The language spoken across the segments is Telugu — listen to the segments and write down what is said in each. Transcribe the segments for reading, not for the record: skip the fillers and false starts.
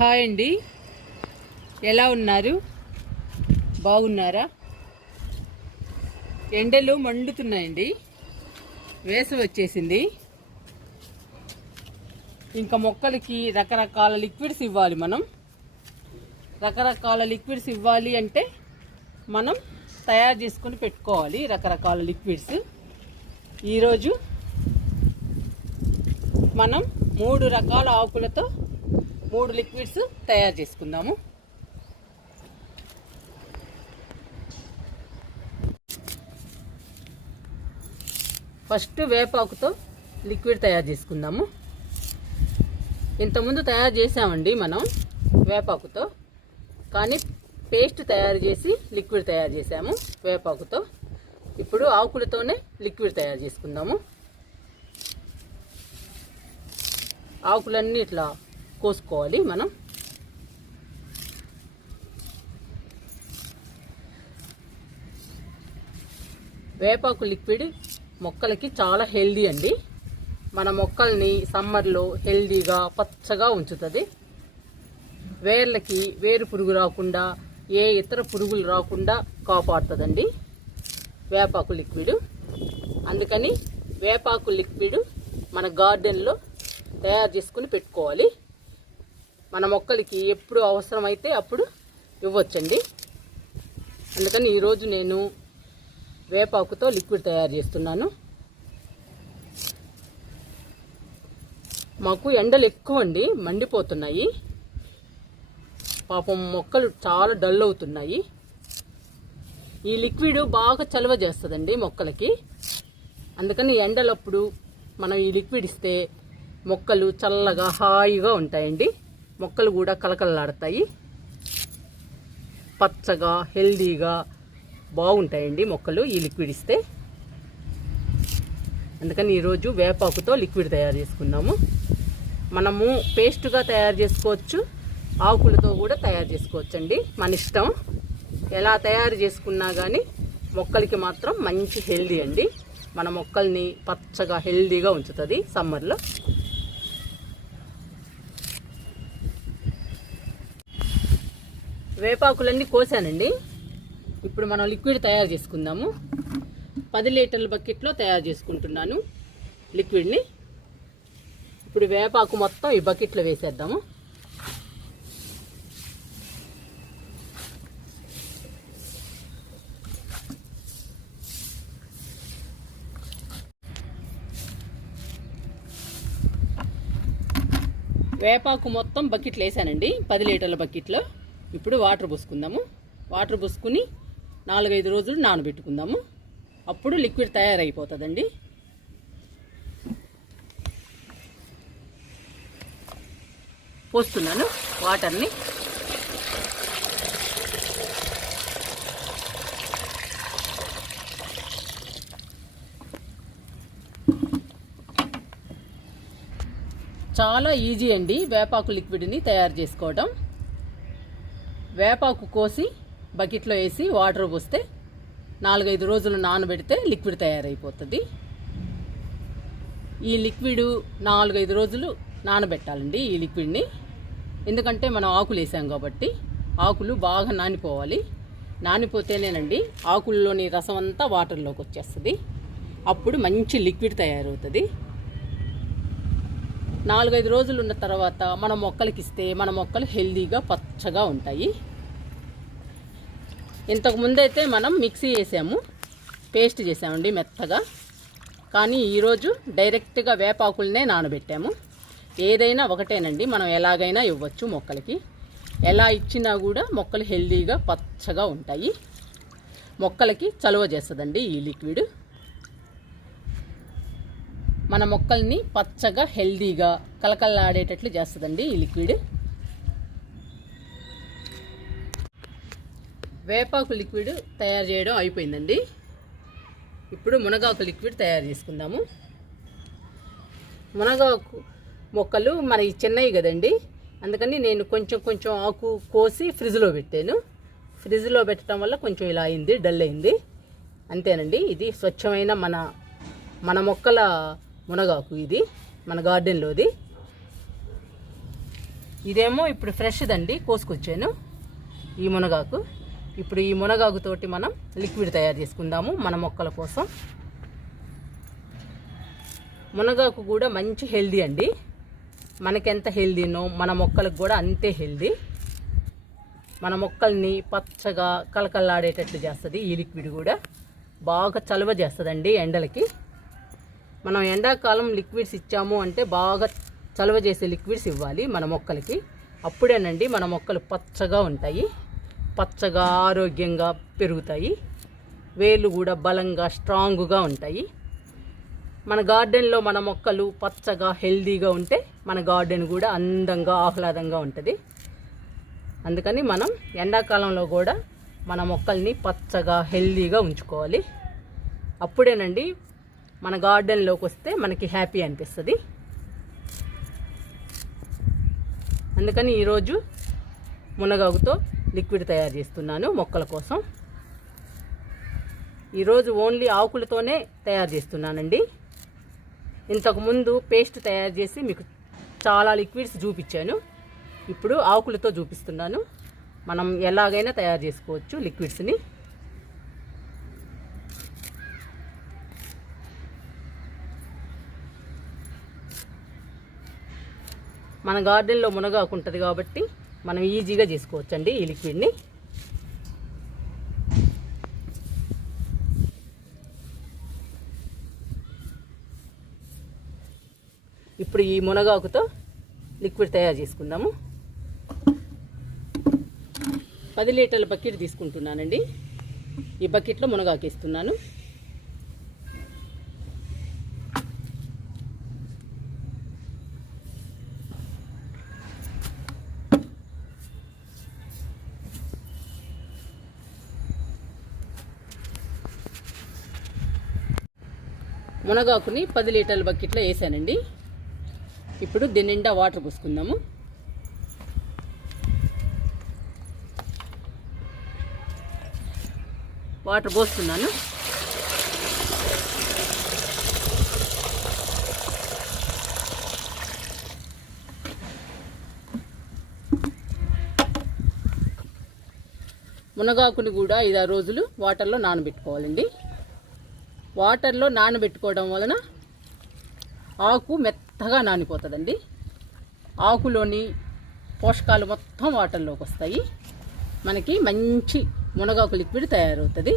హాయ్ అండి, ఎలా ఉన్నారు? బాగున్నారా? ఎండలు మండుతున్నాయండి, వేసవి వచ్చేసింది. ఇంకా మొక్కలకి రకరకాల లిక్విడ్స్ ఇవ్వాలి. రకరకాల లిక్విడ్స్ ఇవ్వాలి అంటే మనం తయారు చేసుకొని పెట్టుకోవాలి రకరకాల లిక్విడ్స్. ఈరోజు మనం 3 రకాల ఆకులతో 3 లిక్విడ్స్ తయారు చేసుకుందాము. ఫస్ట్ వేపాకుతో లిక్విడ్ తయారు చేసుకుందాము. ఇంతకుముందు తయారు చేసామండి మనం వేపాకుతో, కానీ పేస్ట్ తయారు చేసి లిక్విడ్ తయారు చేసాము వేపాకుతో. ఇప్పుడు ఆకులతోనే లిక్విడ్ తయారు చేసుకుందాము. ఆకులన్నీ ఇట్లా కోసుకోవాలి మనం. వేపాకు లిక్విడ్ మొక్కలకి చాలా హెల్దీ అండి. మన మొక్కల్ని సమ్మర్లో హెల్దీగా పచ్చగా ఉంచుతుంది. వేర్లకి వేరు పురుగు రాకుండా, ఏ ఇతర పురుగులు రాకుండా కాపాడుతుందండి వేపాకు లిక్విడ్. అందుకని వేపాకు లిక్విడ్ మన గార్డెన్లో తయారు చేసుకుని పెట్టుకోవాలి. మన మొక్కలకి ఎప్పుడు అవసరమైతే అప్పుడు ఇవ్వచ్చండి. అందుకని ఈరోజు నేను వేపాకుతో లిక్విడ్ తయారు చేస్తున్నాను. మాకు ఎండలు ఎక్కువ అండి, మండిపోతున్నాయి. పాపం మొక్కలు చాలా డల్ అవుతున్నాయి. ఈ లిక్విడ్ బాగా చలువ చేస్తుందండి మొక్కలకి. అందుకని ఎండలప్పుడు మనం ఈ లిక్విడ్ ఇస్తే మొక్కలు చల్లగా హాయిగా ఉంటాయండి. మొక్కలు కూడా కలకలలాడతాయి, పచ్చగా హెల్దీగా బాగుంటాయండి మొక్కలు ఈ లిక్విడ్ ఇస్తే. అందుకని ఈరోజు వేపాకుతో లిక్విడ్ తయారు చేసుకున్నాము. మనము పేస్ట్గా తయారు చేసుకోవచ్చు, ఆకులతో కూడా తయారు చేసుకోవచ్చు అండి, మన ఇష్టం. ఎలా తయారు చేసుకున్నా కానీ మొక్కలకి మాత్రం మంచి హెల్దీ అండి. మన మొక్కల్ని పచ్చగా హెల్దీగా ఉంచుతుంది సమ్మర్లో. వేపాకులన్నీ కోసానండి. ఇప్పుడు మనం లిక్విడ్ తయారు చేసుకుందాము. 10 లీటర్ల బకెట్లో తయారు చేసుకుంటున్నాను లిక్విడ్ని. ఇప్పుడు వేపాకు మొత్తం ఈ బకెట్లో వేసేద్దాము. వేపాకు మొత్తం బకెట్లో వేసానండి, 10 లీటర్ల బకెట్లో. ఇప్పుడు వాటర్ పోసుకుందాము. వాటర్ పోసుకుని 4-5 రోజులు నానబెట్టుకుందాము. అప్పుడు లిక్విడ్ తయారైపోతుందండి. పోస్తున్నాను వాటర్ని. చాలా ఈజీ అండి వేపాకు లిక్విడ్ని తయారు చేసుకోవడం. వేపాకు కోసి బకెట్లో వేసి వాటర్ పోస్తే 4-5 రోజులు నానబెడితే లిక్విడ్ తయారైపోతుంది. ఈ లిక్విడ్ 4-5 రోజులు నానబెట్టాలండి ఈ లిక్విడ్ని. ఎందుకంటే మనం ఆకులు వేసాం కాబట్టి ఆకులు బాగా నానిపోవాలి. నానిపోతేనేనండి ఆకుల్లోని రసం అంతా వాటర్లోకి వచ్చేస్తుంది. అప్పుడు మంచి లిక్విడ్ తయారవుతుంది. 4-5 రోజులు ఉన్న తర్వాత మన మొక్కలకి ఇస్తే మన మొక్కలు హెల్దీగా పచ్చగా ఉంటాయి. ఇంతకు ముందైతే మనం మిక్సీ చేసాము, పేస్ట్ చేసామండి మెత్తగా. కానీ ఈరోజు డైరెక్ట్గా వేపాకులనే నానబెట్టాము. ఏదైనా ఒకటేనండి, మనం ఎలాగైనా ఇవ్వచ్చు మొక్కలకి. ఎలా ఇచ్చినా కూడా మొక్కలు హెల్దీగా పచ్చగా ఉంటాయి. మొక్కలకి చలువ చేస్తుందండి ఈ లిక్విడ్. మన మొక్కల్ని పచ్చగా హెల్దీగా కలకల్లాడేటట్లు చేస్తుందండి ఈ లిక్విడ్. వేపాకు లిక్విడ్ తయారు చేయడం అయిపోయిందండి. ఇప్పుడు మునగాకు లిక్విడ్ తయారు చేసుకుందాము. మునగాకు మొక్కలు మనకి చిన్నవి కదండి, అందుకని నేను కొంచెం ఆకు కోసి ఫ్రిడ్జ్లో పెట్టాను. ఫ్రిడ్జ్లో పెట్టడం వల్ల కొంచెం ఇలా అయింది, డల్ అయింది. అంతేనండి. ఇది స్వచ్ఛమైన మన మొక్కల మునగాకు, ఇది మన గార్డెన్లోది. ఇదేమో ఇప్పుడు ఫ్రెష్దండి, కోసుకొచ్చాను ఈ మునగాకు. ఇప్పుడు ఈ మునగాకుతోటి మనం లిక్విడ్ తయారు చేసుకుందాము మన మొక్కల కోసం. మునగాకు కూడా మంచి హెల్దీ అండి. మనకెంత హెల్దీనో మన మొక్కలకు కూడా అంతే హెల్దీ. మన మొక్కల్ని పచ్చగా కలకల్లాడేటట్లు చేస్తుంది. ఈ లిక్విడ్ కూడా బాగా చలువ చేస్తుందండి ఎండలకి. మనం ఎండాకాలం లిక్విడ్స్ ఇచ్చాము అంటే బాగా చలువ చేసే లిక్విడ్స్ ఇవ్వాలి మన మొక్కలకి. అప్పుడేనండి మన మొక్కలు పచ్చగా ఉంటాయి, పచ్చగా ఆరోగ్యంగా పెరుగుతాయి, వేళ్ళు కూడా బలంగా స్ట్రాంగ్గా ఉంటాయి. మన గార్డెన్లో మన మొక్కలు పచ్చగా హెల్దీగా ఉంటే మన గార్డెన్ కూడా అందంగా ఆహ్లాదంగా ఉంటుంది. అందుకని మనం ఎండాకాలంలో కూడా మన మొక్కల్ని పచ్చగా హెల్దీగా ఉంచుకోవాలి. అప్పుడేనండి మన గార్డెన్లోకి వస్తే మనకి హ్యాపీ అనిపిస్తుంది. అందుకని ఈరోజు మునగాకుతో లిక్విడ్ తయారు చేస్తున్నాను మొక్కల కోసం. ఈరోజు ఓన్లీ ఆకులతోనే తయారు చేస్తున్నానండి. ఇంతకుముందు పేస్ట్ తయారు చేసి మీకు చాలా లిక్విడ్స్ చూపించాను. ఇప్పుడు ఆకులతో చూపిస్తున్నాను. మనం ఎలాగైనా తయారు చేసుకోవచ్చు లిక్విడ్స్ని. మన గార్డెన్లో మునగాకు ఉంటుంది కాబట్టి మనం ఈజీగా చేసుకోవచ్చండి ఈ లిక్విడ్ని. ఇప్పుడు ఈ మునగాకుతో లిక్విడ్ తయారు చేసుకుందాము. 10 లీటర్ల బకెట్ తీసుకుంటున్నానండి. ఈ బకెట్లో మునగాకు వేస్తున్నాను. మునగాకుని 10 లీటర్ల బకెట్లో వేసానండి. ఇప్పుడు దీని నిండా వాటర్ పోసుకుందాము. వాటర్ పోస్తున్నాను. మునగాకుని కూడా 5-6 రోజులు వాటర్లో నానబెట్టుకోవాలండి. వాటర్లో నానబెట్టుకోవడం వలన ఆకు మెత్తగా నానిపోతుందండి. ఆకులోని పోషకాలు మొత్తం వాటర్లోకి వస్తాయి. మనకి మంచి మునగాకు లిక్విడ్ తయారవుతుంది.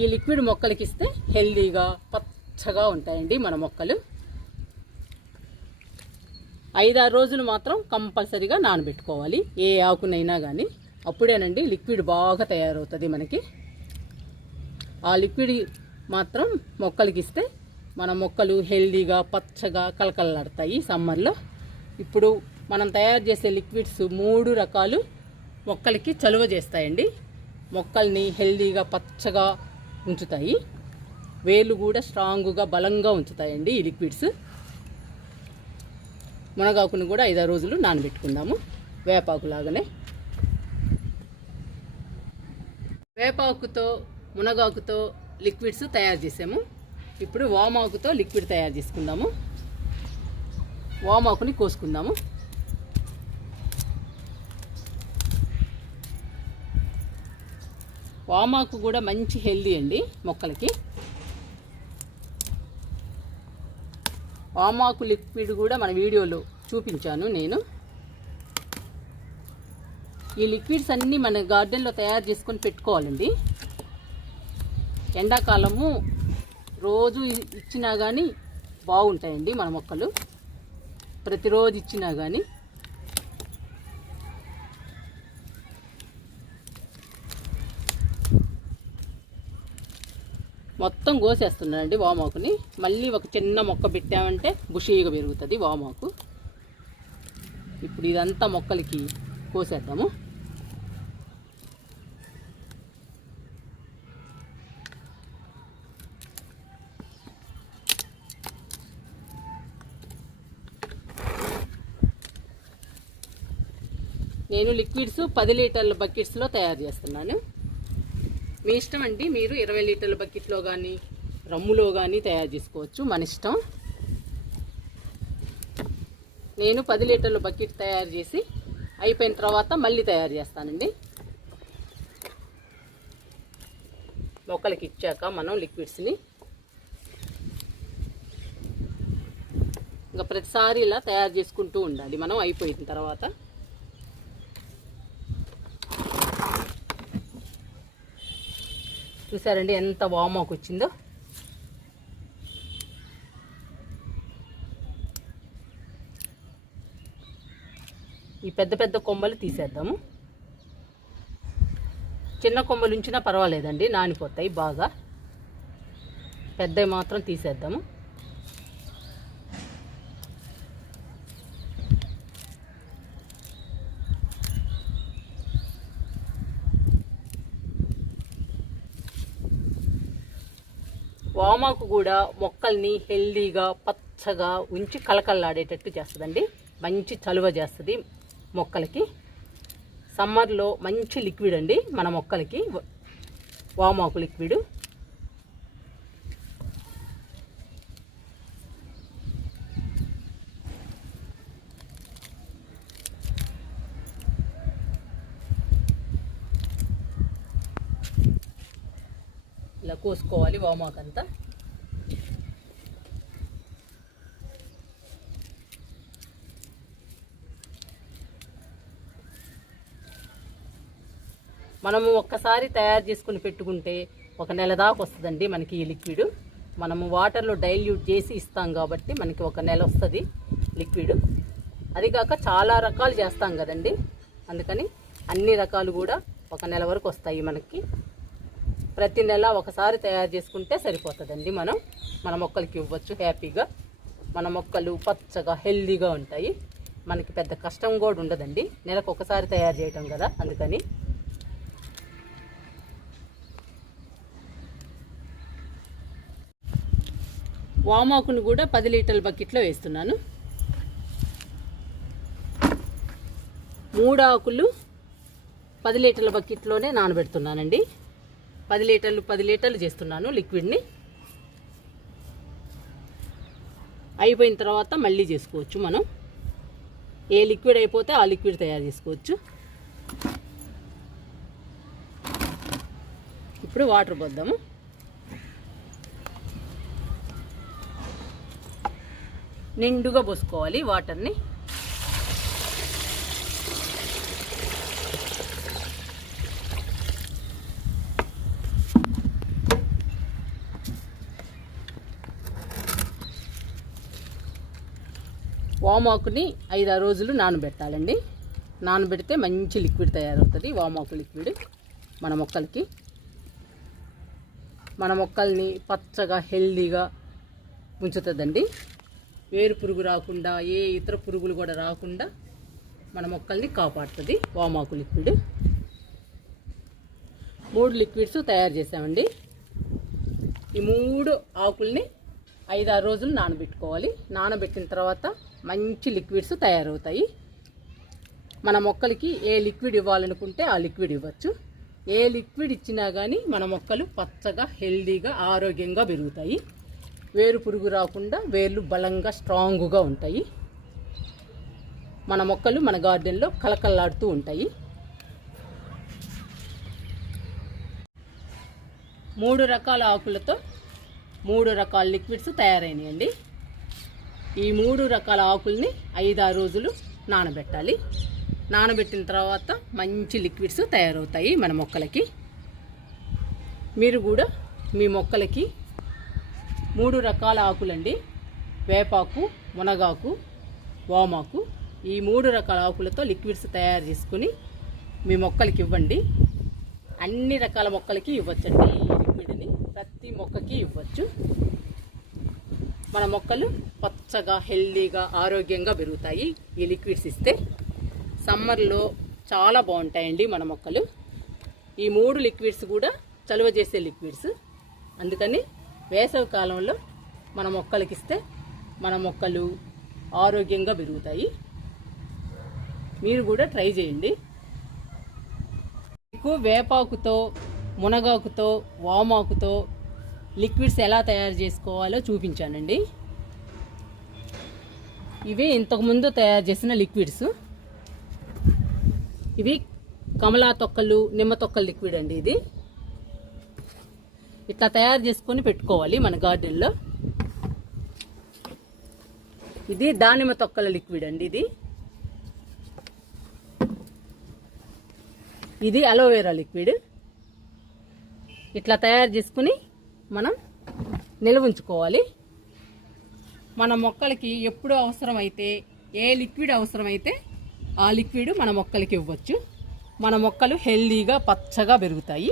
ఈ లిక్విడ్ మొక్కలకి ఇస్తే హెల్దీగా పచ్చగా ఉంటాయండి మన మొక్కలు. 5-6 రోజులు మాత్రం కంపల్సరీగా నానబెట్టుకోవాలి ఏ ఆకునైనా కానీ. అప్పుడేనండి లిక్విడ్ బాగా తయారవుతుంది మనకి. ఆ లిక్విడ్ మాత్రం మొక్కలకి ఇస్తే మన మొక్కలు హెల్దీగా పచ్చగా కలకలలాడతాయి సమ్మర్లో. ఇప్పుడు మనం తయారు చేసే లిక్విడ్స్ 3 రకాలు మొక్కలకి చలువ చేస్తాయండి. మొక్కల్ని హెల్దీగా పచ్చగా ఉంచుతాయి, వేళ్ళు కూడా స్ట్రాంగ్గా బలంగా ఉంచుతాయండి ఈ లిక్విడ్స్. మునగాకును కూడా 5-6 రోజులు నానబెట్టుకుందాము వేపాకు లాగానే. వేపాకుతో మునగాకుతో లిక్విడ్స్ తయారు చేసాము. ఇప్పుడు వామాకుతో లిక్విడ్ తయారు చేసుకుందాము. వామాకుని కోసుకుందాము. వామాకు కూడా మంచి హెల్దీ అండి మొక్కలకి. వామాకు లిక్విడ్ కూడా మన వీడియోలో చూపించాను నేను. ఈ లిక్విడ్స్ అన్నీ మన గార్డెన్లో తయారు చేసుకొని పెట్టుకోవాలండి. ఎండాకాలము రోజు ఇచ్చినా కానీ బాగుంటాయండి మన మొక్కలు, ప్రతిరోజు ఇచ్చినా కానీ. మొత్తం కోసేస్తున్నానండి వామాకుని. మళ్ళీ ఒక చిన్న మొక్క పెట్టామంటే బుషీగా పెరుగుతుంది వామాకు. ఇప్పుడు ఇదంతా మొక్కలకి కోసేద్దాము. నేను లిక్విడ్స్ 10 లీటర్ల బకెట్స్లో తయారు చేస్తున్నాను. మీ ఇష్టం అండి, మీరు 20 లీటర్ల బకెట్లో కానీ రమ్ములో కానీ తయారు చేసుకోవచ్చు, మన ఇష్టం. నేను 10 లీటర్ల బకెట్ తయారు చేసి అయిపోయిన తర్వాత మళ్ళీ తయారు చేస్తానండి. మొక్కలకి ఇచ్చాక మనం లిక్విడ్స్ని ఇంకా ప్రతిసారి ఇలా తయారు చేసుకుంటూ ఉండాలి మనం అయిపోయిన తర్వాత. చూసారండి ఎంత వామాకు వచ్చిందో. ఈ పెద్ద పెద్ద కొమ్మలు తీసేద్దాము. చిన్న కొమ్మలు ఉంచినా పర్వాలేదండి, నానిపోతాయి బాగా. పెద్దవి మాత్రం తీసేద్దాము. వామాకు కూడా మొక్కల్ని హెల్దీగా పచ్చగా ఉంచి కలకల్లాడేటట్టు చేస్తుందండి. మంచి చలువ చేస్తుంది మొక్కలకి. సమ్మర్లో మంచి లిక్విడ్ అండి మన మొక్కలకి వామాకు లిక్విడ్. ఇలా కోసుకోవాలి వామాకు అంతా. మనము ఒక్కసారి తయారు చేసుకుని పెట్టుకుంటే 1 నెల దాకా వస్తుందండి మనకి ఈ లిక్విడ్. మనము వాటర్లో డైల్యూట్ చేసి ఇస్తాం కాబట్టి మనకి 1 నెల వస్తుంది లిక్విడ్. అది కాక చాలా రకాలు చేస్తాం కదండి, అందుకని అన్ని రకాలు కూడా 1 నెల వరకు వస్తాయి మనకి. ప్రతి నెల ఒకసారి తయారు చేసుకుంటే సరిపోతుందండి. మన మొక్కలకి ఇవ్వచ్చు హ్యాపీగా. మన మొక్కలు పచ్చగా హెల్దీగా ఉంటాయి. మనకి పెద్ద కష్టం కూడా ఉండదండి, నెలకు ఒకసారి తయారు చేయటం కదా, అందుకని. వామాకును కూడా 10 లీటర్ల బకెట్లో వేస్తున్నాను. 3 ఆకులు 10 లీటర్ల బకెట్లోనే నానబెడుతున్నానండి. 10 లీటర్లు చేస్తున్నాను లిక్విడ్ని. అయిపోయిన తర్వాత మళ్ళీ చేసుకోవచ్చు మనం. ఏ లిక్విడ్ అయిపోతే ఆ లిక్విడ్ తయారు చేసుకోవచ్చు. ఇప్పుడు వాటర్ పోద్దాము. నిండుగా పోసుకోవాలి వాటర్ని. వామాకుని 5-6 రోజులు నానబెట్టాలండి. నానబెడితే మంచి లిక్విడ్ తయారవుతుంది వామాకు లిక్విడ్ మన మొక్కలకి. మన మొక్కల్ని పచ్చగా హెల్దీగా ఉంచుతుందండి. వేరు పురుగు రాకుండా, ఏ ఇతర పురుగులు కూడా రాకుండా మన మొక్కల్ని కాపాడుతుంది వామాకు లిక్విడ్. 3 లిక్విడ్స్ తయారు చేసామండి. ఈ 3 ఆకుల్ని 5-6 రోజులు నానబెట్టుకోవాలి. నానబెట్టిన తర్వాత మంచి లిక్విడ్స్ తయారవుతాయి. మన మొక్కలకి ఏ లిక్విడ్ ఇవ్వాలనుకుంటే ఆ లిక్విడ్ ఇవ్వచ్చు. ఏ లిక్విడ్ ఇచ్చినా కానీ మన మొక్కలు పచ్చగా హెల్దీగా ఆరోగ్యంగా పెరుగుతాయి. వేరు పురుగు రాకుండా వేర్లు బలంగా స్ట్రాంగ్గా ఉంటాయి. మన మొక్కలు మన గార్డెన్లో కలకల్లాడుతూ ఉంటాయి. 3 రకాల ఆకులతో 3 రకాల లిక్విడ్స్ తయారైనాయండి. ఈ 3 రకాల ఆకుల్ని 5-6 రోజులు నానబెట్టాలి. నానబెట్టిన తర్వాత మంచి లిక్విడ్స్ తయారవుతాయి మన మొక్కలకి. మీరు కూడా మీ మొక్కలకి 3 రకాల ఆకులండి, వేపాకు, మునగాకు, వామాకు, ఈ 3 రకాల ఆకులతో లిక్విడ్స్ తయారు చేసుకుని మీ మొక్కలకి ఇవ్వండి. అన్ని రకాల మొక్కలకి ఇవ్వచ్చండి ఈ లిక్విడ్ని. ప్రతి మొక్కకి ఇవ్వచ్చు. మన మొక్కలు పచ్చగా హెల్దీగా ఆరోగ్యంగా పెరుగుతాయి ఈ లిక్విడ్స్ ఇస్తే. సమ్మర్లో చాలా బాగుంటాయండి మన మొక్కలు. ఈ 3 లిక్విడ్స్ కూడా చలువ చేసే లిక్విడ్స్. అందుకని వేసవి కాలంలో మన మొక్కలకి ఇస్తే మన మొక్కలు ఆరోగ్యంగా పెరుగుతాయి. మీరు కూడా ట్రై చేయండి. మీకు వేపాకుతో, మునగాకుతో, వామాకుతో లిక్విడ్స్ ఎలా తయారు చేసుకోవాలో చూపించానండి. ఇవి ఇంతకుముందు తయారు చేసిన లిక్విడ్స్. ఇవి కమలా తొక్కలు, నిమ్మ తొక్కల లిక్విడ్ అండి. ఇది ఇట్లా తయారు చేసుకొని పెట్టుకోవాలి మన గార్డెన్లో. ఇది దానిమ్మ తొక్కల లిక్విడ్ అండి. ఇది అలోవెరా లిక్విడ్. ఇట్లా తయారు చేసుకుని మనం నిల్వ ఉంచుకోవాలి. మన మొక్కలకి ఎప్పుడు అవసరమైతే, ఏ లిక్విడ్ అవసరమైతే ఆ లిక్విడ్ మన మొక్కలకి ఇవ్వచ్చు. మన మొక్కలు హెల్దీగా పచ్చగా పెరుగుతాయి.